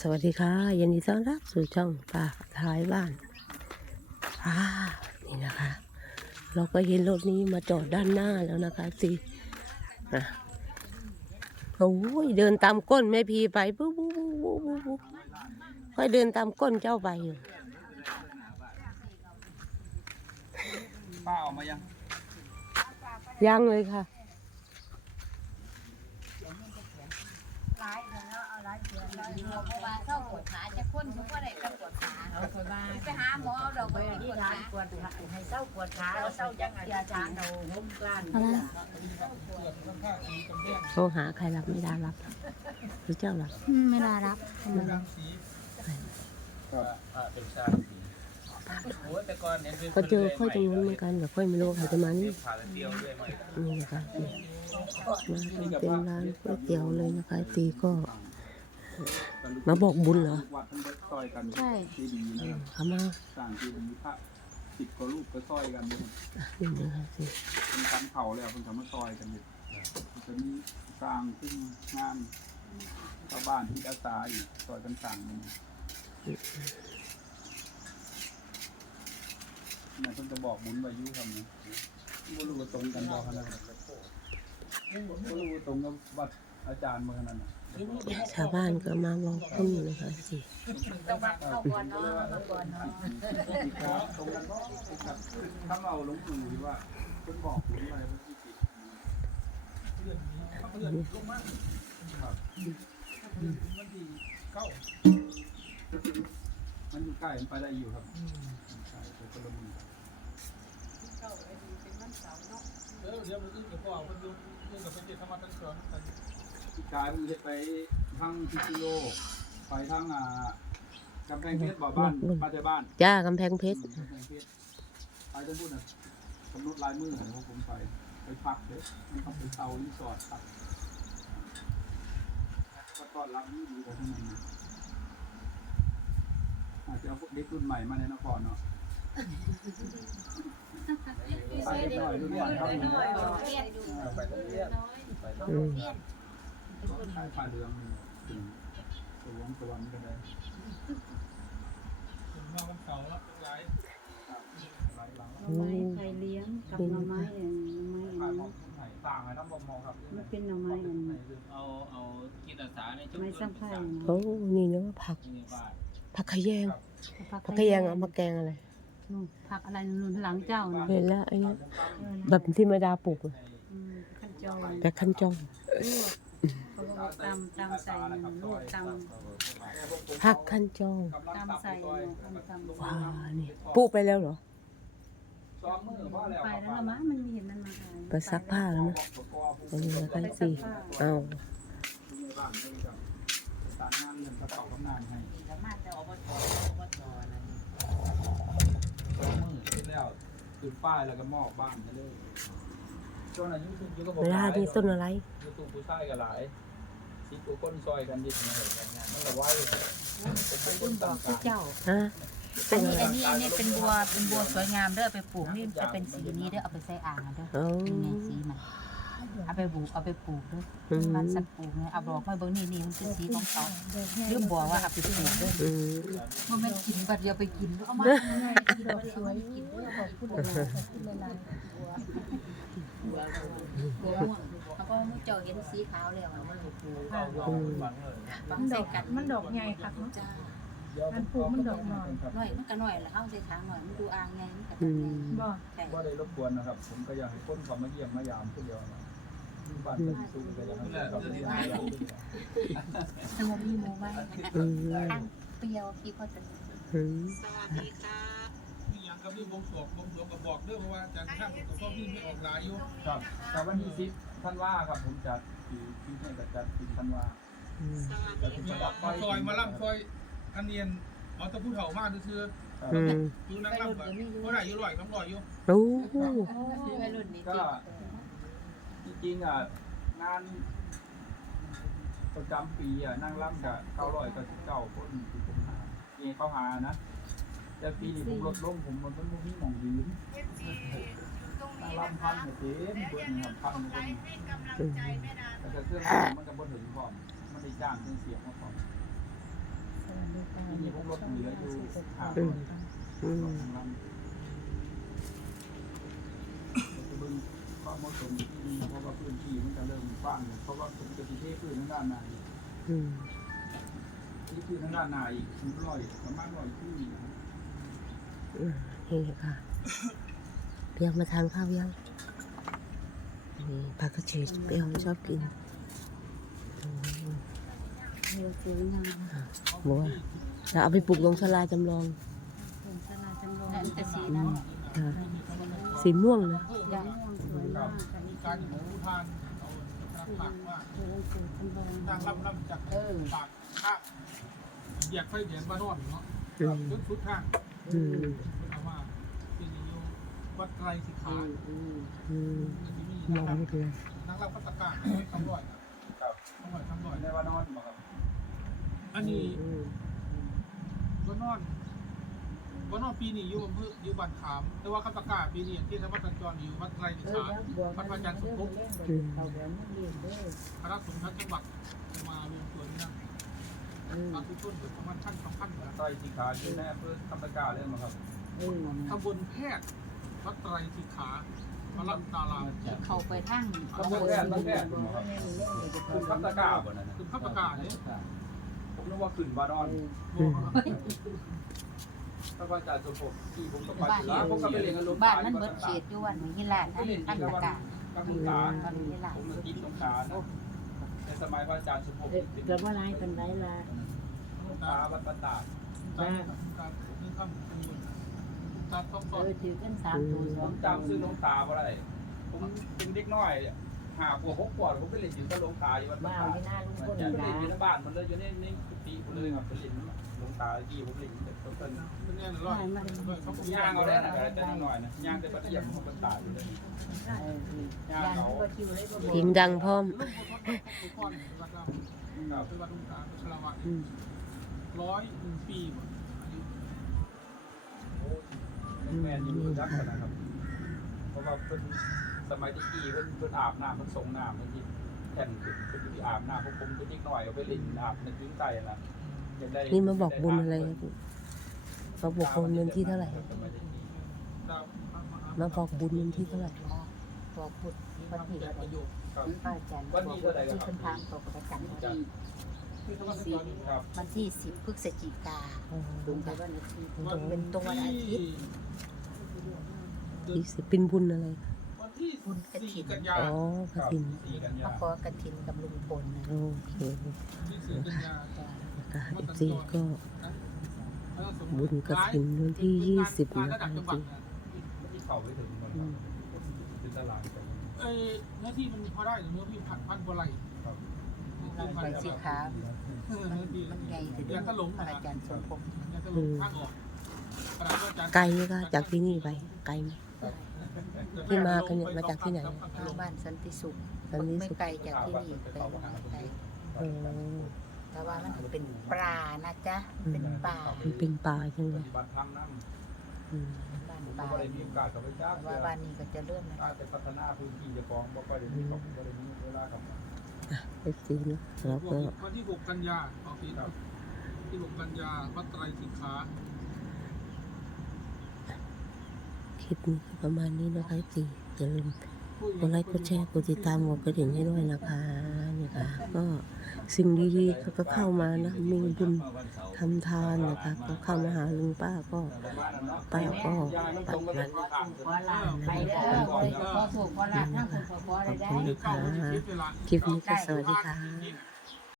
สวัสดีค่ะยินดีต้อนรับสู่ช่องป้าท้ายบ้านอ่านี่นะคะ เราก็เห็นรถนี้มาจอดด้านหน้าแล้วนะคะสิอะโอ้ยเดินตามก้นแม่พีไปปุ๊บปุ๊บปุ๊บปุ๊บปุ๊บค่อยเดินตามก้นเจ้าไปอยู่ป้าออกมายัง ยังเลยค่ะ ร้ายเดี๋ยวเราเอาร้ายเดือ นเราเราเพราะว่าเศร้าปวดขาจะค้นทุกว่าไหนก็ปวดขาเอาไปบ้านไปหาหมอเอาดอกไปปวดขาปวดขาให้เศร้าปวดขาเราเศร้าจังอาจารย์เราหุ้มกลั้นโทรหาใครรับไม่ได้รับหรือเจ้ารับไม่ลารับก็เจอค่อยตรงนู้นเหมือนกันแต่ค่อยไม่รู้ว่าใครจะมานี่ผ่าเดียวด้วยไหมนี่นะคะมาเป็นร้านก๋วยเตี๋ยวเลยนะคะตีก็ มาบอกบุญเหรอ วัดทั้งเบิดซอยกันใช่ที่ดีนะครับเขามาสร้างที่ดีพระสิบกว่ารูปก็ซอยกันเลยนี่นะคะสิเป็นคันเขาแล้วเพิ่นทำมาซอยกันอยู่จะมีสร้างขึ้นงานชาวบ้านที่อาสาอยู่ซอยกันสั่งนี่เนี่ยเพิ่นจะบอกบุญวายุคำนี้ไม่รู้ว่าตรงกันบ่ขนาดนั้นไม่รู้ว่าตรงกับวัด อาจารย์มาขนาดนั้นชาวบ้านก็มาบอกก็มีนะคะสิต้องวัดเข้าก่อนเนาะมาก่อนเนาะครับตรงนั้นก็ครับถ้าเราหลงปู่ที่ว่าเพิ่นบอกผมอะไรเพิ่นที่ผิดครับมันอยู่ใกล้มันไปได้อยู่ครับใช่แต่ก็ลงเออเดี๋ยวมันอึ้งกับพ่อเพิ่นดูเรื่องกับเป็นเจ็ดธรรมะทั้งสองกัน พี่กายมันจะไปทางพิจิโลไปทางอ่ากำแพงเพชรบ่บ้านมาแต่บ้านจ้ากำแพงเพชรกำแพงเพชรไปจะพูดนะกำหนดลายมือให้พวกผมไปไปพักเด้อมันต้องไปเตารีสอร์ทพักก็ต้อนรับนี่ดีกว่าที่นั่นนะอาจจะเอาพวกเด็กรุ่นใหม่มาในนครเนาะไปเด็กหน่อยรุ่นใหม่ครับเรียนไปโรงเรียน ไปต้องอืมขายผ้าเหลืองนี่ถึงสวงสวรรค์ก็ได้ถึงมาวันเสาร์แล้วเป็นไรครับหลายหลังหน่อไม้ไข่เลี้ยงกับหน่อไม้เนี่ยหน่อไม้ผ้าอันหมอนี้กไผ่ต่างไงน้ำบอมมองครับมันเป็นหน่อไม้อันนี้เอาเอากินอาสาในชุมไม้ชสร้างนไผ่โอ้นี่เนาะผักในบ้านผักขะแยงผัก ผักขะแยงเอามาแกงอะไรนู่นผักอะไรนู่นหลังเจ้านะเห็นแล้วไอ้เนี่ยแบบที่มาดาปลูกอะอืมขั้นจองแต่ขั้นจองเขาก็บอก ตำตำใส่ลูกตำผักขั้นจองตำใส่ตำตำว้านี่ปลูกไปแล้วเหรอซ้อมมือพ่อแล้วไปแล้วละมั้งมันมีเห็นมันมาขายไปซักผ้าแล้วนะอันนี้นะคะสิเอาในบ้านได้กับต่างงานเงินกระเป๋ากำนานให้สามารถจะอบตอบตนะสองมือเสร็จแล้วติดป้ายแล้วก็มอบบ้านไปเลยช่วงอายุทุกยุคก็บอกเวลานี่ต้นอะไร ยูทูบผู้ชายก็หลาย สิกูก้นซอยกันยิ่งในงานมันก็ไหวเป็นคนต่างกันเจ้าฮะอันนี้อันนี้อันนี้เป็นบัวเป็นบัวสวยงามเด้อไปปลูกนี่จะเป็นสีนี้เด้อเอาไปใส่อ่างเด้อโอ้นี่ไงสีมันเอาไปปลูกเอาไปปลูกเด้ออืมบ้านสัตว์ปลูกเนี่ยเอาดอกมาเบิ่งนี่นี่มันเป็นสีของเขาลืมบอกว่าเอาไปปลูกเด้ออืมมันไม่กินบัดเดียวไปกินเอามาสวยกินด้วยบอกพูดเลยพูด เลยลายบัวม่วงเขาก็มุเจาเห็นสีขาวแล้วอะมันปลูกอืมฝังใส่กันมันดอกใหญ่ค่ะจ้ามันปลูกมันดอกหน่อย หน่อยมันก็หน่อยละเฮาใส่ทางหน่อยมันดูอ่างไงมันก็อืทำไงมบ่ใช่ว่าได้รบกวนนะครับ ผมก็อยากให้คนเขามาเยี่ยมมายามผู้เดียวนะบ้านเป็นสูงก็อยากให้เขามาเยี่ยมมายามผู้เดียวสงบมีหมู่ไว้อืม ตั้งเปรียวที่เขาจะอืมมีอย่างกับนี่วงสวงวงสวงกับบอกเรื่องเพราะว่าอาจารย์ข้างกับพ่อพี่ไม่ออกลายอยู่ครับแต่วันที่สิบ ท่านว่าครับ ผมจัดที่ที่ให้กับจัดที่ท่านว่าอืมจะเป็นมาจังหวัดซอยมาล่ำซอยอันเนียนเอาตะพูเถ่ามากซื่ออืมๆอยู่นั่งล่ำแบบเมื่อไหร่อยู่ลอยน้ำลอยอยู่โอ้วัยรุ่นนี่ก็จริงๆอะงานประจำปีอะนั่งร่ำกับเก้าร้อยกับสิบเก้าคนที่ผมหาเองเขาหานะแต่ปีนี้ผมลดลงผมมันมันบ่มีหมองยืน นั่งร่ำพันเนี่ยเต็มเบิดนะครับพันคนอืมแต่เครื่องเสียงมันก็บ่ถึงพร้อมมันได้จ้างเครื่องเสียงมาพร้อมถเหลืออยู่ห้าอืร้อยอืมทางลำจะเบิ่งความเหมาะสมที่ดีเพราะว่าพื้นที่มันจะเริ่มกว้างเพราะว่าผมจะทีเทพื้นทางด้านในอืมที่พื้นทางด้านในอีกถึงร้อยประมาณร้อยที่นะครับ อืมนี่ค่ะ เพียงมาทานข้าวยังนี่ผักกระเฉดเปรี้ยวชอบกินอืมเดี๋ยวซื้อยังบัวจะเอาไปปลูกลงสลาจำลองเป็นสลาจำลองนั่นแต่สีนั้นค่ะสีม่วงนะยางม่วงสวยมากค่ะนี่การที่ผมอุทานเอาปากว่าเดี๋ยวซื้อจำลองทางล่ำล่ำจากปากข้างเหยียบไฟเหยียบบ้านนอนเนาะอืมชุดชุดข้าง อืม เอามาที่นิยม วัดไตรสิกขาอืมที่นี่มองไม่เลยนักเล่าพัตกาทำร่อยครับทำร่อยทำร่อยในว่านอนบ่ครับอันนี้อืมบ้านนอนบ้านนอนปีนี้อยู่อำเภออยู่บ้านขาม แต่ว่าคำตะกาปีนี้ที่ธรรมสัญจรอยู่วัดไตรสิกขาวัดพระอาจารย์สมภพอืมคณะสงฆ์ทั้งจังหวัดมารวมตัวที่นั่นสาธุชนประมาณพันสองพันคนต้อยสีขาอยู่ในอำเภอคำตะกร้าเลยมั้งครับตำบลแพทย์ วัดไตรสิกขาพระลันตารามเข้าไปทางคำตะแพทย์ต้นแพทย์มั้งครับคือคำตะกร้าบ่นั่นนะคือพระประกาศเนี่ยผมนึกว่าขึ้นว่านอนบอกถ้าว่าจะสมภพที่ผมก็ไปบ้านแล้วผมก็ไปเรียนกับหลวงบ้าตานมันเบิดเขตอยู่วันนี้ลาดไปเรียนทางกับตะวัดกากับหลวงตาตอนนี้ลาดผมก็กินหลวงตานะในสมัยพระอาจารย์สมภพแล้วว่าไรเป็นไรล่ะหลวงตาวัดปัตตาการการนี่คำคูณการท่องสเออนอถือกันสามตัวสผองมจำซื้อหลวงตาบ่ได้ผมเป็นเด็กน้อยหาขวบหกขวบผมไปเรียนอยู่กับหลวงตาอยู่วัดปัมาตเอาตาที่หน้าลุงผมพลจะไปนะเรียนอยู่ในบ้านมันเลยอยู่ในในกุฏิผมเลยครับไปเรียนหลวงตาที่ผมเรียนแต่ต้นเป็นแน่นร้อยเขาพูดย่างเอาได้นะแต่หน่อยนะย่างแต่ปฏิยัติมันปัตตาอยู่เลยย่างยางเอาก็คิวเลยก็พิมพ์ดังพร้อมลูกพ่อพ่อพ่อวัดเราครับเป็นวัดลุงตาเป็นคารวะอืมร้อยหนึ่งปีหมด แม่นอยู่จักขนาดครับ เพราะว่าเพิ่นสมัยที่กี้เพิ่นเพิ่นอาบน้ำเพิ่นส่งน้ำเพิ่นที่แท่นขึ้นเพิ่นจะไปอาบน้ำพวกผมเป็นเด็กน้อยเอาไปเล่นอาบในพื้นใต้นะอยากได้นี่มาบอกบุญอะไรนะพี่มาบอกบุญเงินที่เท่าไหร่ มาบอกบุญเงินที่เท่าไหร่บอกพุทธวัวันนที่ที่อะไรประโยชน์ครับพระอาจารย์บอกที่คนทางตกประจันทร์ที่ที่เขา สิครับวันที่สิบพฤศจิกาอ๋อตรงกับวันอาทิตย์เป็นตรงวันอาทิตย์ที่สิบเป็นบุญอะไรวันที่สี่กันยาอ๋อกระถินสี่กันมายาขอกระถินกับลุงพลนะโอเคที่สี่กันยานะคะเอฟซีก็บุญกระถินวันที่ยี่สิบงานนะระดัคะบจังหวัจีดนะที่เขาไปถึงมันอืมเป็นตารางกันเอ้ยเนื้อที่มันพอได้หรือเนื้อที่ผัดพันกว่าไรค รับเราไปสีขาวเออเนื้อที่มันใหญ่ถึงยังตะหลงพระอาจารย์สมภพยังตะหลงข้างออกขนาดว่าอาจารย์ไกลไหมคะจากที่นี่ไปไกลไหมที่มากันเนี่ยมาจากที่ไหนทางบ้านสันติสุขตอนนี้ไม่สุดไกลจากที่นี่ไปไกลเออแต่ว่ามันเป็นปลานะจ๊ะเป็นปลามันเป็นป่าใช่ไหมปฏิบัติธรรมนั่งอืมบ้านผมปลาก็ได้มีโอกาสกับพระเจ้าแต่ว่าบ้านนี้ก็จะเลื่อนนะอาจจะพัฒนาพื้นที่จะฟ้องบ่ค่อยได้มีของบ่ได้มีเวลากับ เอฟซีเนาะแล้วก็วันที่6กันยาโอเคครับที่6กันยาวัดไตรสิกขาคลิปนี้ก็ประมาณนี้นะคะเอฟซีอย่าลืมกดไลค์กดแชร์กดติดตามกดกระดิ่งให้ด้วยนะคะ ค่ะก็สิ่งดีๆก็เข้ามานะมีบุญทำทานนะคะก็เข้ามาหาลุงป้าก็ป้าก็ปัดมันขอลาไปเด้อขอสุขขอลาทั้งคนขอขอขได้อบได้คุณค่ะคลิปนี้ก็สวัสดีค่ะ